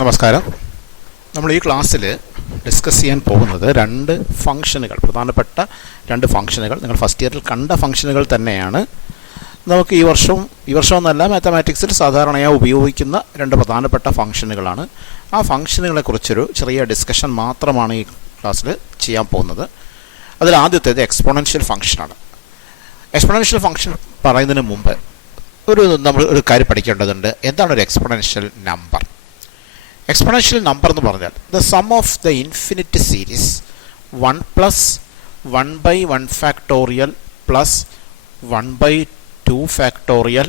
നമസ്കാരം. നമ്മൾ ഈ ക്ലാസ്സിൽ ഡിസ്കസ് ചെയ്യാൻ പോകുന്നത് പ്രധാനപ്പെട്ട രണ്ട് ഫംഗ്ഷനുകൾ. നിങ്ങൾ ഫസ്റ്റ് ഇയറിൽ കണ്ട ഫംഗ്ഷനുകൾ തന്നെയാണ്. നമുക്ക് ഈ വർഷമെന്നല്ല, മാത്തമാറ്റിക്സിൽ സാധാരണയായി ഉപയോഗിക്കുന്ന രണ്ട് പ്രധാനപ്പെട്ട ഫംഗ്ഷനുകളാണ്. ആ ഫംഗ്ഷനുകളെക്കുറിച്ചൊരു ചെറിയ ഡിസ്കഷൻ മാത്രമാണ് ഈ ക്ലാസ്സിൽ ചെയ്യാൻ പോകുന്നത്. അതിൽ ആദ്യത്തേത് എക്സ്പോണൻഷ്യൽ ഫംഗ്ഷനാണ്. എക്സ്പോണൻഷ്യൽ ഫംഗ്ഷൻ പറയുന്നതിന് മുമ്പ് നമ്മൾ ഒരു കാര്യം പഠിക്കേണ്ടതുണ്ട്. എന്താണ് ഒരു എക്സ്പോണൻഷ്യൽ നമ്പർ? എക്സ്പോണൻഷ്യൽ നമ്പർ എന്ന് പറഞ്ഞാൽ the sum of the infinite series 1 plus 1/1 factorial plus 1/2 factorial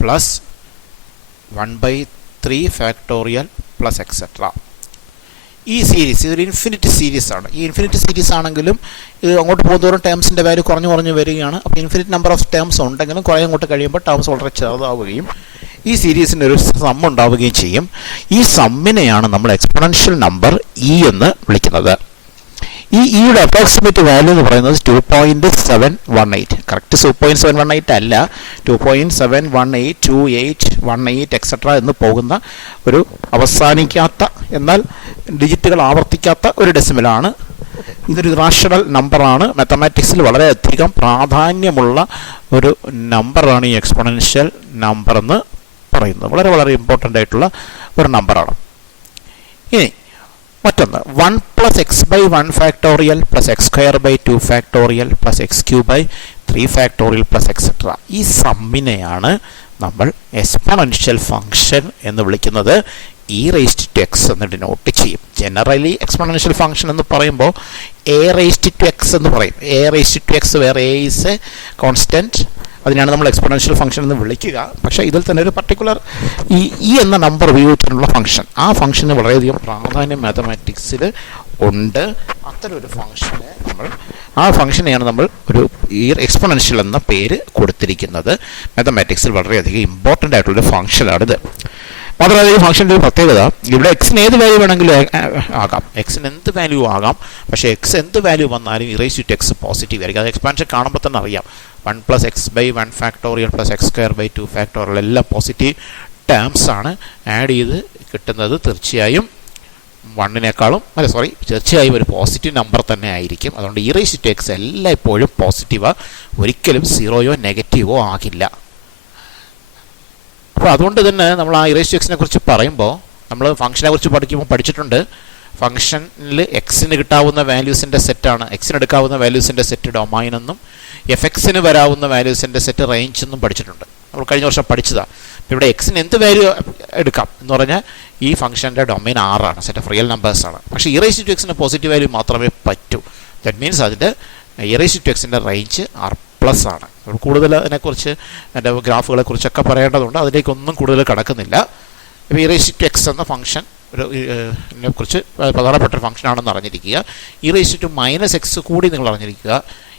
plus 1/3 factorial plus etcetera. ഈ സീരീസ് ഇതൊരു ഇൻഫിനിറ്റ് സീരീസ് ആണ്. ഈ ഇൻഫിനിറ്റ് സീരീസ് ആണെങ്കിലും ഇത് അങ്ങോട്ട് പോകുന്നതോറും ടേംസിൻ്റെ വാല്യൂ കുറഞ്ഞു വരികയാണ്. അപ്പോൾ ഇൻഫിനിറ്റ് നമ്പർ ഓഫ് ടേംസ് ഉണ്ടെങ്കിലും കുറേ അങ്ങോട്ട് കഴിയുമ്പോൾ ടേംസ് വളരെ ചെറുതാവുകയും ഈ സീരീസിൻ്റെ ഒരു സം ഉണ്ടാവുകയും ചെയ്യും. ഈ സമ്മിനെയാണ് നമ്മൾ എക്സ്പോണൻഷ്യൽ നമ്പർ ഇ എന്ന് വിളിക്കുന്നത്. ഈ ഇയുടെ അപ്രോക്സിമേറ്റ് വാല്യൂ എന്ന് പറയുന്നത് 2.718. കറക്റ്റ് 2.718 അല്ല, 2.7182818 എക്സെട്ര എന്ന് പോകുന്ന ഒരു അവസാനിക്കാത്ത എന്നാൽ ഡിജിറ്റുകൾ ആവർത്തിക്കാത്ത ഒരു ഡെസിമലാണ്. ഇതൊരു റാഷണൽ നമ്പറാണ്. മാത്തമാറ്റിക്സിൽ വളരെയധികം പ്രാധാന്യമുള്ള ഒരു നമ്പറാണ് ഈ എക്സ്പോണൻഷ്യൽ നമ്പർ എന്ന് പറയുന്നത്. വളരെ വളരെ ഇമ്പോർട്ടൻ്റ് ആയിട്ടുള്ള ഒരു നമ്പറാണ്. ഇനി മറ്റൊന്ന് 1 plus x by 1 factorial plus x square by 2 factorial plus x cube by 3 factorial plus etcetera. ഈ സമ്മിനെയാണ് നമ്മൾ എക്സ്പോണൻഷ്യൽ ഫംഗ്ഷൻ എന്ന് വിളിക്കുന്നത്. ഇ റേസ്ഡ് ടു എക്സ് എന്ന് ഡിനോട്ട് ചെയ്യും. ജനറലി എക്സ്പോണൻഷ്യൽ ഫംഗ്ഷൻ എന്ന് പറയുമ്പോൾ എ റേസ്ഡ് ടു എക്സ് എന്ന് പറയും. എ റേസ്ഡ് ടു എക്സ് വേറെ എ ഈസ് എ കോൺസ്റ്റൻറ്റ്, അതിനാണ് നമ്മൾ എക്സ്പോണൻഷ്യൽ ഫംഗ്ഷൻ എന്ന് വിളിക്കുക. പക്ഷേ ഇതിൽ തന്നെ ഒരു പർട്ടിക്കുലർ ഈ എന്ന നമ്പർ ഉപയോഗിച്ചിട്ടുള്ള ഫംഗ്ഷൻ, ആ ഫംഗ്ഷന് വളരെയധികം പ്രാധാന്യം മാത്തമാറ്റിക്സിൽ ഉണ്ട്. അത്തരം ഒരു ഫംഗ്ഷനെയാണ് നമ്മൾ ഒരു ഈ എക്സ്പോണൻഷ്യൽ എന്ന പേര് കൊടുത്തിരിക്കുന്നത്. മാത്തമാറ്റിക്സിൽ വളരെയധികം ഇമ്പോർട്ടൻ്റ് ആയിട്ടുള്ളൊരു ഫംഗ്ഷനാണിത്. മാത്രമല്ല ഈ ഫംഗ്ഷൻ്റെ ഒരു പ്രത്യേകത, ഇവിടെ എക്സിന് ഏത് വാല്യൂ വേണമെങ്കിലും ആകാം, എക്സിന് എന്ത് വാല്യൂ ആകാം. പക്ഷേ എക്സ് എന്ത് വാല്യൂ വന്നാലും ഇറേസ് ടു എക്സ് പോസിറ്റീവ് ആയിരിക്കും. അത് എക്സ്പാൻഷൻ കാണുമ്പോൾ തന്നെ അറിയാം. 1 plus x by 1 factorial plus x square by 2 factorial എല്ലാം പോസിറ്റീവ് ടേംസ് ആണ്. ആഡ് ചെയ്ത് കിട്ടുന്നത് തീർച്ചയായും തീർച്ചയായും ഒരു പോസിറ്റീവ് നമ്പർ തന്നെ ആയിരിക്കും. അതുകൊണ്ട് ഇറേസ് ടു എക്സ് എല്ലായ്പ്പോഴും പോസിറ്റീവാണ്, ഒരിക്കലും സീറോയോ നെഗറ്റീവോ ആകില്ല. അപ്പോൾ അതുകൊണ്ട് തന്നെ നമ്മൾ ആ ഇറേസ് ടു എക്സിനെ കുറിച്ച് പറയുമ്പോൾ നമ്മൾ ഫംഗ്ഷനെ കുറിച്ച് പഠിച്ചിട്ടുണ്ട്. ഫംഗ്ഷനിൽ എക്സിന് കിട്ടാവുന്ന വാല്യൂസിൻ്റെ സെറ്റാണ്, എക്സിന് എടുക്കാവുന്ന വാല്യൂസിൻ്റെ സെറ്റ് ഡൊമൈൻ എന്നും എഫ് എക്സിന് വരാവുന്ന വാല്യൂസിൻ്റെ സെറ്റ് റേഞ്ച് എന്നും പഠിച്ചിട്ടുണ്ട്. നമ്മൾ കഴിഞ്ഞ വർഷം പഠിച്ചതാണ്. അപ്പോൾ ഇവിടെ എക്സിന് എന്ത് വാല്യൂ എടുക്കാം എന്ന് പറഞ്ഞാൽ ഈ ഫംഗ്ഷൻ്റെ ഡൊമൈൻ 6 ആണ്, സെറ്റ് ഓഫ് റിയൽ നമ്പേഴ്സാണ്. പക്ഷേ ഇറേസ് ടു എക്സിന് പോസിറ്റീവ് വാല്യൂ മാത്രമേ പറ്റൂ. ദാറ്റ് മീൻസ് അതിൻ്റെ ഇറേസ് ടു എക്സിൻ്റെ റേഞ്ച് R+ ആണ്. കൂടുതൽ അതിനെക്കുറിച്ച് എൻ്റെ ഗ്രാഫുകളെ കുറിച്ചൊക്കെ പറയേണ്ടതുണ്ട്, അതിലേക്കൊന്നും കൂടുതൽ കടക്കുന്നില്ല. ഇപ്പോൾ ഇറേസ് ടു എക്സ് എന്ന ഫംഗ്ഷൻ കുറിച്ച് പ്രധാനപ്പെട്ട ഒരു ഫംഗ്ഷനാണെന്ന് അറിഞ്ഞിരിക്കുക. ഇറേസ് ടു മൈനസ് എക്സ് കൂടി നിങ്ങൾ അറിഞ്ഞിരിക്കുക.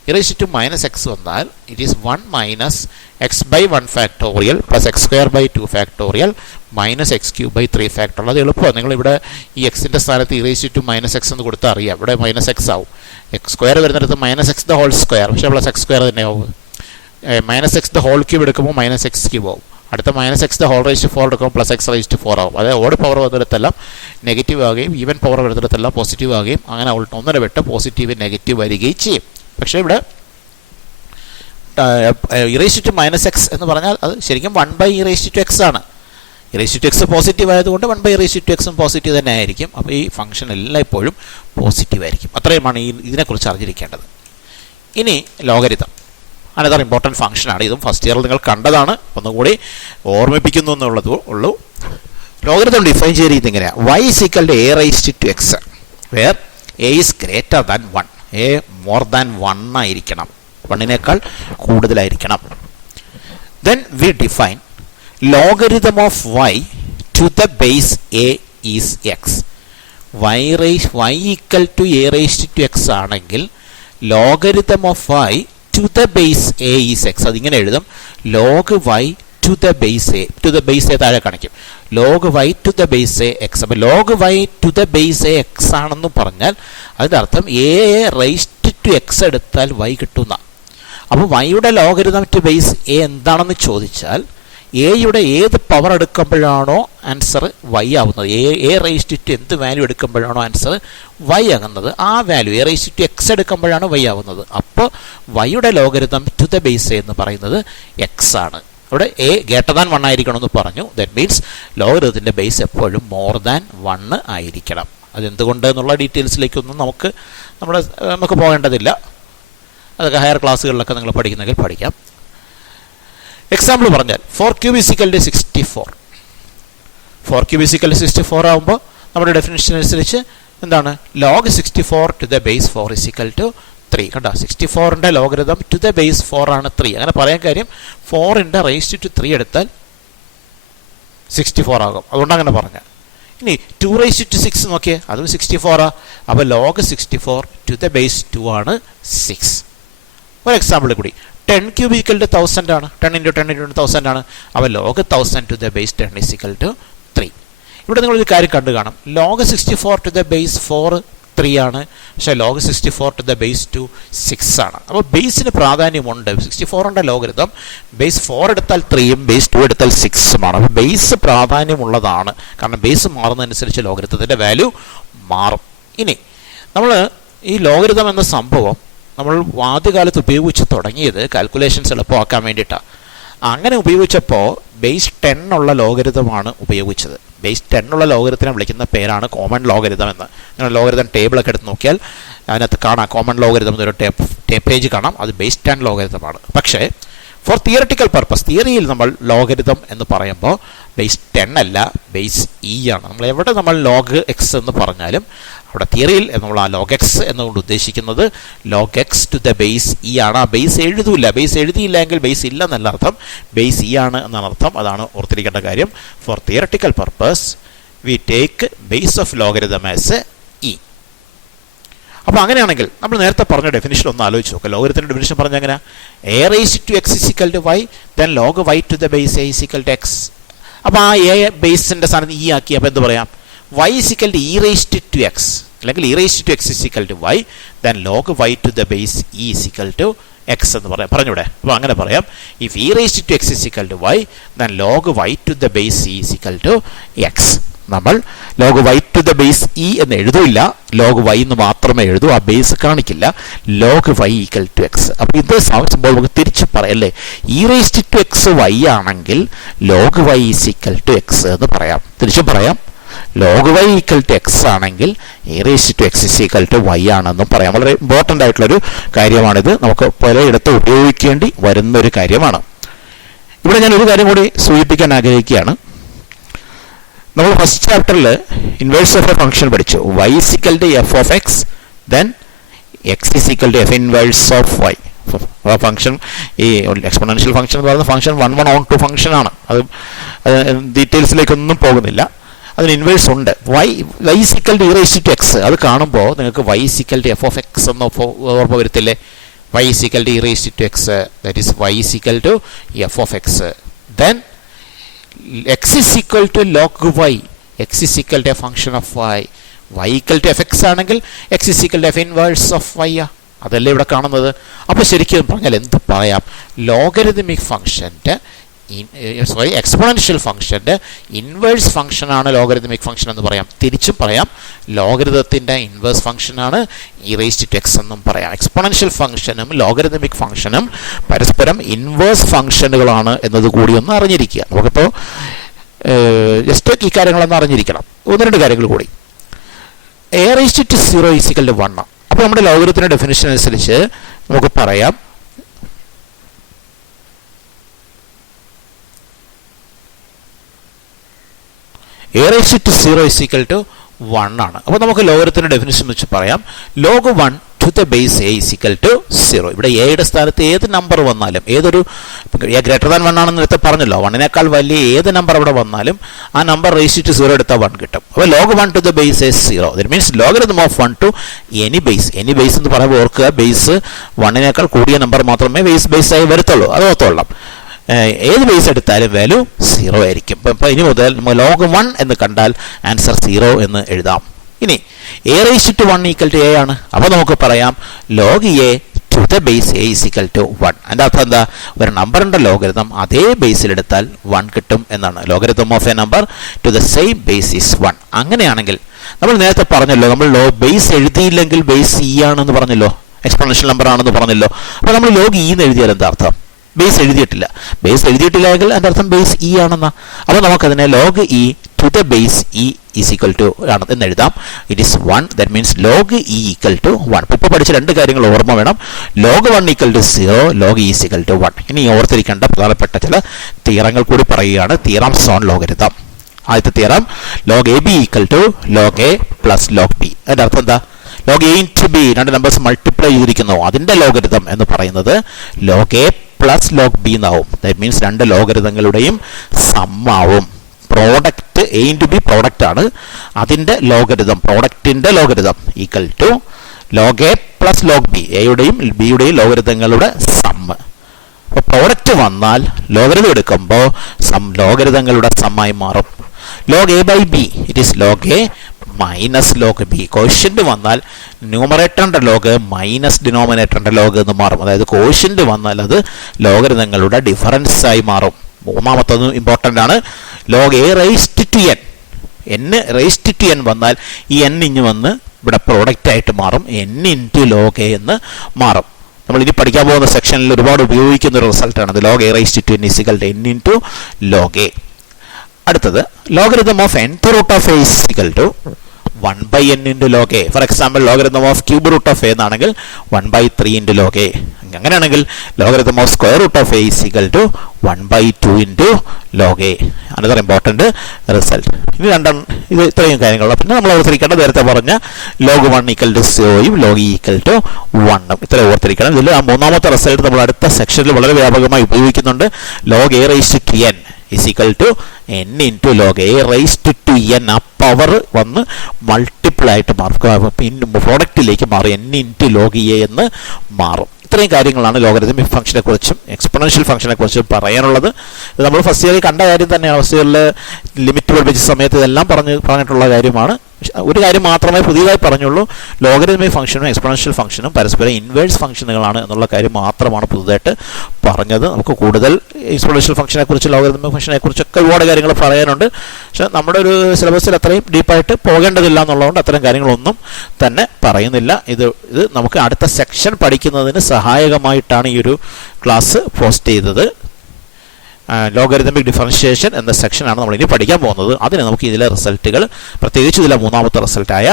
ഇറേസ് ടു മൈനസ് എക്സ് വന്നാൽ it is 1 minus x by 1 factorial plus x square by 2 factorial minus x cube by 3 factorial. അത് എളുപ്പമാണ്. നിങ്ങളിവിടെ ഈ എക്സിൻ്റെ സ്ഥാനത്ത് ഇറേസ് ടു മൈനസ് എക്സ് എന്ന് കൊടുത്താൽ അറിയാം, ഇവിടെ മൈനസ് എക്സ് ആവും. എക്സ് സ്ക്വയർ വരുന്നിടത്ത് minus x the whole square, പക്ഷേ പ്ലസ് എക്സ് സ്ക്വയർ തന്നെ ആവും. Minus x the whole cube എടുക്കുമ്പോൾ മൈനസ് എക്സ് ക്യൂബ് ആവും. അടുത്ത minus x the whole raise to 4 എടുക്കുമ്പോൾ പ്ലസ് എക്സ് റേസ് ടു 4 ആവും. അതായത് ഓഡ് പവർ വരുന്നിടത്തെല്ലാം നെഗറ്റീവ് ആവുകയും ഈവൻ പവർ വരുന്നിടത്തെല്ലാം പോസിറ്റീവ് ആവുകയും അങ്ങനെ ഒന്നര വിട്ട് പോസിറ്റീവ് നെഗറ്റീവ് വരികയും ചെയ്യും. പക്ഷേ ഇവിടെ ഇറേസ് ടു മൈനസ് എക്സ് എന്ന് പറഞ്ഞാൽ അത് ശരിക്കും 1 ഇറേസ് ടു എക്സ് ആണ്. ഇറേസ് ടു എക്സ് പോസിറ്റീവ് ആയതുകൊണ്ട് 1 ഇറേസ് ടു എക്സും പോസിറ്റീവ് തന്നെ ആയിരിക്കും. അപ്പോൾ ഈ ഫംഗ്ഷൻ എല്ലായ്പ്പോഴും പോസിറ്റീവ് ആയിരിക്കും. അത്രയുമാണ് ഇതിനെക്കുറിച്ച് അറിഞ്ഞിരിക്കേണ്ടത്. ഇനി ലോഗരിതം, അനദർ ഇമ്പോർട്ടൻറ്റ് ഫംഗ്ഷനാണ്. ഇതും ഫസ്റ്റ് ഇയറിൽ നിങ്ങൾ കണ്ടതാണ്, ഒന്നുകൂടി ഓർമ്മിപ്പിക്കുന്നു എന്നുള്ളതേ ഉള്ളൂ. ലോഗരിതം ഡിഫൈൻ ചെയ്ത രീതി ഇങ്ങനെയാണ്: y = a raised to x where a is greater than 1. a more than 1 ആയിരിക്കണം, 1നേക്കാൾ കൂടുതലായിരിക്കണം. Then we define logarithm of y to the base a is x. y equal to a raised to x ആണെങ്കിൽ logarithm of y to the base a is x. അതിങ്ങനെ എഴുതും: log y to the base a. to the base a താഴെ കാണിക്കും. log y to the base a x. അപ്പോൾ log y to the base a x ആണെന്ന് പറഞ്ഞാൽ അതിൻ്റെ അർത്ഥം a raised to x എടുത്താൽ y കിട്ടുന്ന. അപ്പോൾ വൈയുടെ ലോഗരിതം ടു ബേസ് എ എന്താണെന്ന് ചോദിച്ചാൽ എയുടെ ഏത് പവർ എടുക്കുമ്പോഴാണോ ആൻസർ വൈ ആവുന്നത്, എ റേസ് ടു എന്ത് വാല്യൂ എടുക്കുമ്പോഴാണോ ആൻസർ വൈ ആകുന്നത്, ആ value A raise to X എടുക്കുമ്പോഴാണ് വൈ ആവുന്നത്. അപ്പോൾ വൈയുടെ ലോഗരിതം ടു ദ ബേസ് എന്ന് പറയുന്നത് എക്സ് ആണ്. ഇവിടെ എ ഗ്രേറ്റർ ദാൻ 1 ആയിരിക്കണമെന്ന് പറഞ്ഞു. ദാറ്റ് മീൻസ് ലോഗരിതത്തിൻ്റെ ബേസ് എപ്പോഴും മോർ ദാൻ 1 ആയിരിക്കണം. അതെന്തുകൊണ്ട് എന്നുള്ള ഡീറ്റെയിൽസിലേക്കൊന്നും നമുക്ക് പോകേണ്ടതില്ല. അതൊക്കെ ഹയർ ക്ലാസ്സുകളിലൊക്കെ നിങ്ങൾ പഠിക്കുന്നെങ്കിൽ പഠിക്കാം. എക്സാമ്പിൾ പറഞ്ഞാൽ 4 cube equal to 64. 4 cube equal to 64 ആകുമ്പോൾ നമ്മുടെ ഡെഫിനിഷൻ അനുസരിച്ച് എന്താണ്, log 64 to the base 4 equal to 3. കണ്ടോ, 64ൻ്റെ ലോഗരിതം ടു ദ ബേസ് 4 ആണ് 3. അങ്ങനെ പറയാൻ കാര്യം 4ൻ്റെ റേസ് ടു 3 എടുത്താൽ 64 ആകും. അതുകൊണ്ട് അങ്ങനെ പറഞ്ഞ. ഇനി 2 റേസ് ടു 6 നോക്കിയേ, അതും 64 ആ. അപ്പോൾ ലോഗ് 64 ടു ദ ബേസ് 2 ആണ് 6. ഒരു എക്സാമ്പിൾ കൂടി, 10 ക്യൂബ് ഈക്വൽ ടു 1000 ആണ്. 10 × 10 × 1000 ആണ്. അപ്പോൾ log 1000 to the base 10 is equal to 3. ഇവിടെ നിങ്ങളൊരു കാര്യം കണ്ടു കാണാം, ലോഗ് 64 ടു ദ ബേസ് 4 3 ആണ്, പക്ഷേ ലോഗ് 64 ടു ദ ബേസ് 2 6 ആണ്. അപ്പോൾ ബേസിന് പ്രാധാന്യമുണ്ട്. 64ൻ്റെ ലോഗരിതം ബേസ് 4 എടുത്താൽ 3ഉം ബേസ് 2 എടുത്താൽ 6ഉമാണ്. അപ്പോൾ ബേസ് പ്രാധാന്യമുള്ളതാണ്, കാരണം ബേസ് മാറുന്നതനുസരിച്ച് ലോഗരിതത്തിൻ്റെ വാല്യൂ മാറും. ഇനി നമ്മൾ ഈ ലോഗരിതം എന്ന സംഭവം നമ്മൾ ആദ്യകാലത്ത് ഉപയോഗിച്ച് തുടങ്ങിയത് കാൽക്കുലേഷൻസ് എളുപ്പമാക്കാൻ വേണ്ടിയിട്ടാണ്. അങ്ങനെ ഉപയോഗിച്ചപ്പോൾ ബേസ് 10 ഉള്ള ലോഗരിതമാണ് ഉപയോഗിച്ചത്. ബേസ് 10 ഉള്ള ലോഗരിതത്തിനെ വിളിക്കുന്ന പേരാണ് കോമൺ ലോഗരിതം എന്ന്. നിങ്ങൾ ലോഗരിതം ടേബിളൊക്കെ എടുത്ത് നോക്കിയാൽ അതിനകത്ത് കാണാം, കോമൺ ലോഗരിതം എന്നൊരു പേജ് കാണാം. അത് ബേസ് 10 ലോഗരിതമാണ്. പക്ഷേ ഫോർ തിയററ്റിക്കൽ പർപ്പസ്, തിയറിയിൽ നമ്മൾ ലോഗരിതം എന്ന് പറയുമ്പോൾ ബേസ് 10 അല്ല, ബേസ് ഇ ആണ്. നമ്മൾ എവിടെ നമ്മൾ ലോഗ് എക്സ് എന്ന് പറഞ്ഞാലും അവിടെ തിയറിയിൽ നമ്മൾ ആ ലോഗ് എക്സ് എന്നുകൊണ്ട് ഉദ്ദേശിക്കുന്നത് log x to the base e ആണ്. ആ ബേസ് എഴുതൂല്ല, ബേസ് എഴുതിയില്ല എങ്കിൽ ബേസ് ഇല്ല എന്നല്ല അർത്ഥം, ബേസ് ഇ ആണ് എന്നാണ് അർത്ഥം. അതാണ് ഓർത്തിരിക്കേണ്ട കാര്യം. For theoretical purpose we take base of logarithm as e. അപ്പോൾ അങ്ങനെയാണെങ്കിൽ നമ്മൾ നേരത്തെ പറഞ്ഞ ഡെഫിനിഷൻ ഒന്ന് ആലോചിച്ച് നോക്കുക. ലോഗരിതത്തിൻ്റെ ഡെഫിനിഷൻ പറഞ്ഞ എങ്ങനെ, a raise to x is equal to y then log y to the base a is equal to x. അപ്പോൾ ആ എ ബേസിൻ്റെ സ്ഥാനത്ത് ഇ ആക്കി. അപ്പോൾ എന്ത് പറയാം, y is equal to e raised to x, അല്ലെങ്കിൽ e raised to x is equal to y, then log y to the base e is equal to x എന്ന് പറഞ്ഞൂടെ. അപ്പോൾ അങ്ങനെ പറയാം, if e raised to x is equal to y, then log y to the base e is equal to x. നമ്മൾ log y to the base e എന്ന് എഴുതില്ല, log y എന്ന് മാത്രമേ എഴുതൂ, ആ ബേസ് കാണിക്കില്ല. log y equal to x. അപ്പോൾ ഇത് സംഭവം നമുക്ക് തിരിച്ച് പറയല്ലേ, e raised to x y ആണെങ്കിൽ log y is equal to x എന്ന് പറയാം. തിരിച്ചും പറയാം, log y equal to X ആണെങ്കിൽ A raise to X is equal to Y ആണെന്നും പറയാം. വളരെ ഇമ്പോർട്ടൻ്റ് ആയിട്ടുള്ളൊരു കാര്യമാണിത്, നമുക്ക് പലയിടത്തും ഉപയോഗിക്കേണ്ടി വരുന്നൊരു കാര്യമാണ്. ഇവിടെ ഞാൻ ഒരു കാര്യം കൂടി സൂചിപ്പിക്കാൻ ആഗ്രഹിക്കുകയാണ്. നമ്മൾ ഫസ്റ്റ് ചാപ്റ്ററിൽ ഇൻവേഴ്സ് ഓഫ് എ ഫംഗ്ഷൻ പഠിച്ചു. y is equal to f of x, then x is equal to f inverse of y. ആ ഫംഗ്ഷൻ, ഈ എക്സ്പോണൻഷ്യൽ ഫംഗ്ഷൻ എന്ന് പറയുന്ന ഫംഗ്ഷൻ 1 on 2 ഫംഗ്ഷനാണ്. അത് ഡീറ്റെയിൽസിലേക്കൊന്നും പോകുന്നില്ല. അതിന് ഇൻവേഴ്സ് ഉണ്ട്. y is equal to e raised to x. അത് കാണുമ്പോൾ നിങ്ങൾക്ക് y is equal to f of x എന്ന് ഓർമ്മ വരുത്തില്ലേ. y is equal to e raised to x, that is y is equal to f of x. Then x is equal to log y. x is equal to a function of y. y equal to fx ആണെങ്കിൽ x is equal to f inverse of y. അതല്ലേ ഇവിടെ കാണുന്നത്. അപ്പോൾ ശരിക്കും പറഞ്ഞാൽ എന്ത് പറയാം, logarithmic ഫംഗ്ഷൻ്റെ exponential ഫംഗ്ഷൻ്റെ inverse ഫംഗ്ഷനാണ് ലോഗരിതമിക് ഫംഗ്ഷൻ എന്ന് പറയാം. തിരിച്ചും പറയാം, ലോഗരിതത്തിൻ്റെ ഇൻവേഴ്സ് ഫംഗ്ഷനാണ് ഇ റേസ്ഡ് ടു എക്സ് എന്നും പറയാം. എക്സ്പോണൻഷ്യൽ ഫംഗ്ഷനും ലോഗരിതമിക് ഫംഗ്ഷനും പരസ്പരം ഇൻവേഴ്സ് ഫംഗ്ഷനുകളാണ് എന്നത് കൂടി ഒന്ന് അറിഞ്ഞിരിക്കുക. നമുക്കിപ്പോൾ ജസ്റ്റ് ഈ കാര്യങ്ങളൊന്നും അറിഞ്ഞിരിക്കണം. 1-2 കാര്യങ്ങൾ കൂടി. A raised to 0 is equal to 1. അപ്പോൾ നമ്മുടെ ലോഗരിതത്തിൻ്റെ ഡെഫിനിഷൻ അനുസരിച്ച് നമുക്ക് പറയാം, a raise to 0 is equal to 1 ആണ്. അപ്പോൾ നമുക്ക് ലോഗരിതത്തിൻ്റെ ഡെഫിനിഷൻ വെച്ച് പറയാം, log 1 to the base a is equal to 0. ഇവിടെ എയുടെ സ്ഥാനത്ത് ഏത് നമ്പർ വന്നാലും, ഏതൊരു എ ഗ്രേറ്റർ ദാൻ 1 ആണെന്ന് നേരത്തെ പറഞ്ഞല്ലോ, 1നേക്കാൾ വലിയ ഏത് നമ്പർ അവിടെ വന്നാലും ആ നമ്പർ റേസ് ടു 0 എടുത്താൽ 1 കിട്ടും. അപ്പോൾ log 1 to the base a 0, that means logarithm of 1 to any base. Any base എന്ന് പറയുമ്പോൾ ഓർക്കുക, ബേസ് 1നേക്കാൾ കൂടിയ നമ്പർ മാത്രമേ ബേസ് ആയി വരത്തുള്ളൂ, അത് ഓർത്തോളാം. ഏത് ബേസ് എടുത്താലും വാല്യൂ 0 ആയിരിക്കും. ഇപ്പം ഇനി മുതൽ ലോഗ് 1 എന്ന് കണ്ടാൽ ആൻസർ 0 എന്ന് എഴുതാം. ഇനി a raise to 1 equal to a ആണ്. അപ്പോൾ നമുക്ക് പറയാം log a to to the base a is equal to 1. അതിൻ്റെ അർത്ഥം എന്താ? ഒരു നമ്പറിൻ്റെ ലോഗരിതം അതേ ബേസിലെടുത്താൽ 1 കിട്ടും എന്നാണ്. Logarithm of A number two the same base is 1. അങ്ങനെയാണെങ്കിൽ നമ്മൾ നേരത്തെ പറഞ്ഞല്ലോ, നമ്മൾ ബേസ് എഴുതിയില്ലെങ്കിൽ ബേസ് ഇ ആണെന്ന് പറഞ്ഞല്ലോ, എക്സ്പോണൻഷ്യൽ നമ്പർ ആണെന്ന് പറഞ്ഞല്ലോ. അപ്പോൾ നമ്മൾ ലോഗ് ഇ എന്ന് എഴുതിയാൽ എന്താ അർത്ഥം? ബേസ് എഴുതിയിട്ടില്ല. ബേസ് എഴുതിയിട്ടില്ലെങ്കിൽ അതിൻ്റെ അർത്ഥം ബേസ് ഇ ആണെന്നാ. അപ്പോൾ നമുക്കതിനെ log E to the base E is equal to ആണ് എന്ന് എഴുതാം. It is 1. That means log E equal to 1. ഇപ്പോൾ പഠിച്ച രണ്ട് കാര്യങ്ങൾ ഓർമ്മ വേണം. Log 1 equal to 0, log E is equal to 1. ഇനി ഓർത്തിരിക്കേണ്ട പ്രധാനപ്പെട്ട ചില തിയറങ്ങൾ കൂടി പറയുകയാണ്. Theorems on logarithm. ആദ്യത്തെ തിയറം, log A B equal to log A plus log B. അതിൻ്റെ അർത്ഥം എന്താ? ലോഗ് എ ഇൻറ്റു ബി, രണ്ട് നമ്പേഴ്സ് മൾട്ടിപ്ലൈ ചെയ്തിരിക്കുന്നു, അതിൻ്റെ ലോഗരിതം എന്ന് പറയുന്നത് log A plus log B എന്നാവും. ദാറ്റ് മീൻസ് രണ്ട് ലോഗരിതങ്ങളുടെയും സമ്മാവും. Product A into B product ആണ്, അതിൻ്റെ ലോഗരിതം, പ്രോഡക്റ്റിൻ്റെ logarithm equal to log A plus log B, എയുടെയും ബിയുടെയും ലോഗരിതങ്ങളുടെ സമ്മ്. അപ്പോൾ പ്രോഡക്റ്റ് വന്നാൽ ലോഗരിതം എടുക്കുമ്പോൾ ലോഗരിതങ്ങളുടെ സമ്മായി മാറും. Log A by B it is log A minus log B. Quotient വന്നാൽ ന്യൂമറേറ്ററിൻ്റെ ലോഗ് മൈനസ് ഡിനോമിനേറ്ററിൻ്റെ ലോഗ് എന്ന് മാറും. അതായത് കോഷ്യന്റ് വന്നാൽ അത് ലോഗരിതങ്ങളുടെ ഡിഫറൻസ് ആയി മാറും. മൂന്നാമത്തതും ഇമ്പോർട്ടൻ്റ് ആണ്. Log A raised to n, n raised to n വന്നാൽ ഈ എൻ ഇഞ്ഞ് വന്ന് ഇവിടെ പ്രോഡക്റ്റ് ആയിട്ട് മാറും, എൻ ഇൻറ്റു ലോഗ് എ എന്ന് മാറും. നമ്മൾ ഇനി പഠിക്കാൻ പോകുന്ന സെക്ഷനിൽ ഒരുപാട് ഉപയോഗിക്കുന്ന ഒരു റിസൾട്ടാണ് ഇത്. Log A raised to N is equal to N into log A. അടുത്തത്, logarithm of nth root of A is equal to 1/n into log A. For example logarithm of cube root of A എന്നാണെങ്കിൽ 1/3 into log A. അങ്ങനെയാണെങ്കിൽ logarithm of square root of A is equal to 1/2 into log A. Another important result. ഇനി ഇത് ഇത്രയും കാര്യങ്ങളുള്ള. പിന്നെ നമ്മൾ ഓർത്തിരിക്കേണ്ട നേരത്തെ പറഞ്ഞ ലോഗ് 1 ഈക്വൽ ടു 0യും ലോഗ് ഇ ഈക്വൽ ടു 1ഉം ഇത്ര ഓർത്തിരിക്കണം. ഇതിൽ ആ മൂന്നാമത്തെ റിസൾട്ട് നമ്മൾ അടുത്ത സെക്ഷനിൽ വളരെ വ്യാപകമായി ഉപയോഗിക്കുന്നുണ്ട്. Log A raised to n is equal to n into log a raised to n. ആ പവർ വന്ന് മൾട്ടിപ്പിൾ ആയിട്ട് മാറും, പ്രോഡക്റ്റിലേക്ക് മാറും, n into log a എന്ന് മാറും. ഇത്രയും കാര്യങ്ങളാണ് ലോഗരിതമിക് ഫംഗ്ഷനെ കുറിച്ചും എക്സ്പോണൻഷ്യൽ ഫംഗ്ഷനെ കുറിച്ചും പറയാനുള്ളത്. ഇത് നമ്മൾ ഫസ്റ്റ് ഇയറിൽ കണ്ട കാര്യം തന്നെയാണ്. ഫസ്റ്റ് ഇയറിൽ ലിമിറ്റ് പഠിപ്പിച്ച സമയത്ത് ഇതെല്ലാം പറഞ്ഞിട്ടുള്ള കാര്യമാണ്. ഒരു കാര്യം മാത്രമേ പുതിയതായി പറഞ്ഞുള്ളൂ. ലോഗരിതമിക് ഫംഗ്ഷനും എക്സ്പോണൻഷ്യൽ ഫംഗ്ഷനും പരസ്പരം ഇൻവേഴ്സ് ഫംഗ്ഷനുകളാണ് എന്നുള്ള കാര്യം മാത്രമാണ് പുതുതായിട്ട് പറഞ്ഞത്. നമുക്ക് കൂടുതൽ എക്സ്പോണൻഷ്യൽ ഫംഗ്ഷനെ കുറിച്ച് ലോഗരിതമിക് ഫംഗ്ഷനെ കുറിച്ചൊക്കെ ഒരുപാട് കാര്യങ്ങൾ പറയാനുണ്ട്. പക്ഷെ നമ്മുടെ ഒരു സിലബസിൽ അത്രയും ഡീപ്പായിട്ട് പോകേണ്ടതില്ല എന്നുള്ളതുകൊണ്ട് അത്തരം കാര്യങ്ങളൊന്നും തന്നെ പറയുന്നില്ല. ഇത് നമുക്ക് അടുത്ത സെക്ഷൻ പഠിക്കുന്നതിന് സഹായകമായിട്ടാണ് ഈ ഒരു ക്ലാസ് പോസ്റ്റ് ചെയ്തത്. ലോഗരിതമിക് ഡിഫറൻഷിയേഷൻ എന്ന സെക്ഷനാണ് നമ്മൾ ഇനി പഠിക്കാൻ പോകുന്നത്. അതിന് നമുക്ക് ഇതിലെ റിസൾട്ടുകൾ, പ്രത്യേകിച്ച് ഇതിലെ മൂന്നാമത്തെ റിസൾട്ടായ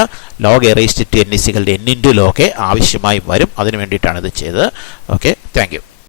log A raised to n equal to n into log A ആവശ്യമായി വരും. അതിന് വേണ്ടിയിട്ടാണ് ഇത് ചെയ്തത്. Okay, thank U.